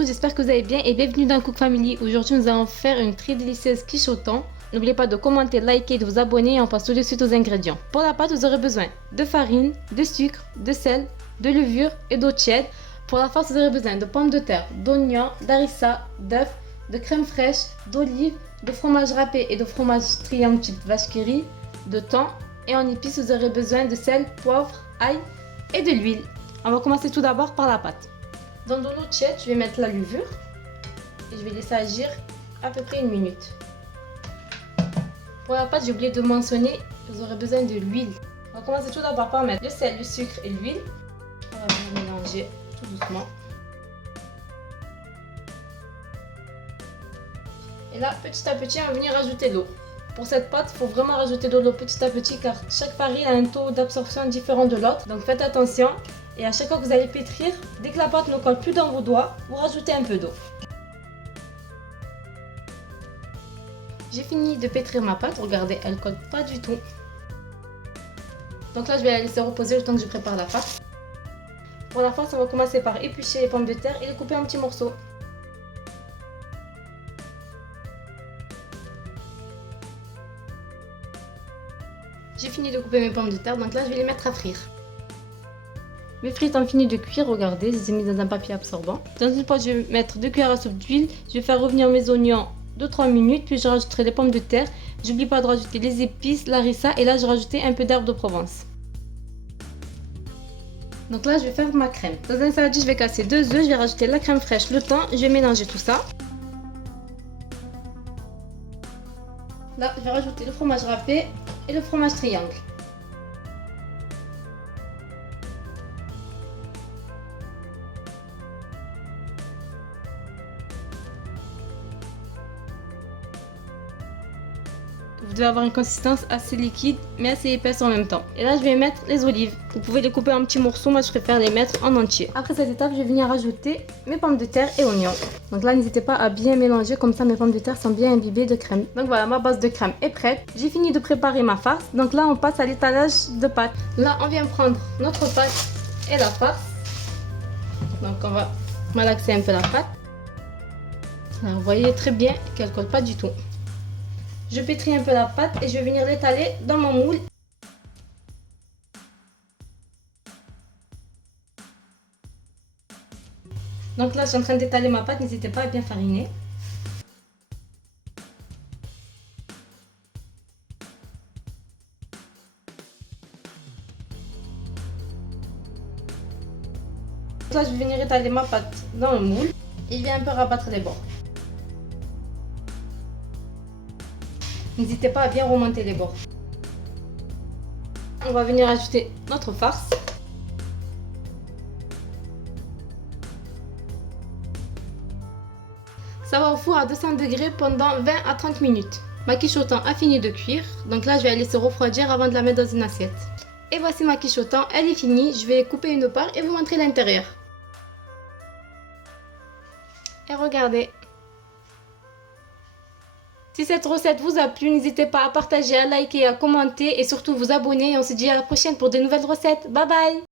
tous, j'espère que vous allez bien et bienvenue dans Cook Family. Aujourd'hui nous allons faire une très délicieuse quiche au thon. N'oubliez pas de commenter, liker et de vous abonner et on passe tout de suite aux ingrédients. Pour la pâte vous aurez besoin de farine, de sucre, de sel, de levure et d'eau tiède. Pour la farce vous aurez besoin de pommes de terre, d'oignons, d'harissa, d'œufs, de crème fraîche, d'olive, de fromage râpé et de fromage triangle type vache qui rit, de thon et en épices vous aurez besoin de sel, poivre, ail et de l'huile. On va commencer tout d'abord par la pâte. Dans de l'eau tiède, je vais mettre la levure et je vais laisser agir à peu près 1 minute. Pour la pâte, j'ai oublié de mentionner, vous aurez besoin de l'huile. On va commencer tout d'abord par mettre le sel, le sucre et l'huile. On va bien mélanger tout doucement. Et là, petit à petit, on va venir rajouter l'eau. Pour cette pâte, il faut vraiment rajouter de l'eau petit à petit car chaque farine a un taux d'absorption différent de l'autre. Donc faites attention. Et à chaque fois que vous allez pétrir, dès que la pâte ne colle plus dans vos doigts, vous rajoutez un peu d'eau. J'ai fini de pétrir ma pâte, regardez, elle ne colle pas du tout. Donc là, je vais la laisser reposer le temps que je prépare la farce. Pour la farce, on va commencer par éplucher les pommes de terre et les couper en petits morceaux. J'ai fini de couper mes pommes de terre, donc là, je vais les mettre à frire. Mes frites ont fini de cuire, regardez, je les ai mis dans un papier absorbant. Dans une poêle, je vais mettre 2 cuillères à soupe d'huile. Je vais faire revenir mes oignons 2-3 minutes, puis je rajouterai les pommes de terre. J'oublie pas de rajouter les épices, l'harissa et là je rajouté un peu d'herbe de Provence. Donc là, je vais faire ma crème. Dans un saladier, je vais casser 2 œufs, je vais rajouter la crème fraîche, le thon, je vais mélanger tout ça. Là, je vais rajouter le fromage râpé et le fromage triangle. Vous devez avoir une consistance assez liquide mais assez épaisse en même temps. Et là je vais mettre les olives. Vous pouvez les couper en petits morceaux, moi je préfère les mettre en entier. Après cette étape, je vais venir rajouter mes pommes de terre et oignons. Donc là n'hésitez pas à bien mélanger, comme ça mes pommes de terre sont bien imbibées de crème. Donc voilà, ma base de crème est prête. J'ai fini de préparer ma farce. Donc là on passe à l'étalage de pâte. Là on vient prendre notre pâte et la farce. Donc on va malaxer un peu la pâte. Là, vous voyez très bien qu'elle ne colle pas du tout. Je pétris un peu la pâte et je vais venir l'étaler dans mon moule. Donc là, je suis en train d'étaler ma pâte, n'hésitez pas à bien fariner. Donc là, je vais venir étaler ma pâte dans le moule et je vais un peu rabattre les bords. N'hésitez pas à bien remonter les bords. On va venir ajouter notre farce. Ça va au four à 200 degrés pendant 20 à 30 minutes. Ma quiche au thon a fini de cuire. Donc là, je vais la laisser refroidir avant de la mettre dans une assiette. Et voici ma quiche au thon, elle est finie. Je vais couper une part et vous montrer l'intérieur. Et regardez. Si cette recette vous a plu, n'hésitez pas à partager, à liker, à commenter et surtout vous abonner. Et on se dit à la prochaine pour de nouvelles recettes. Bye bye!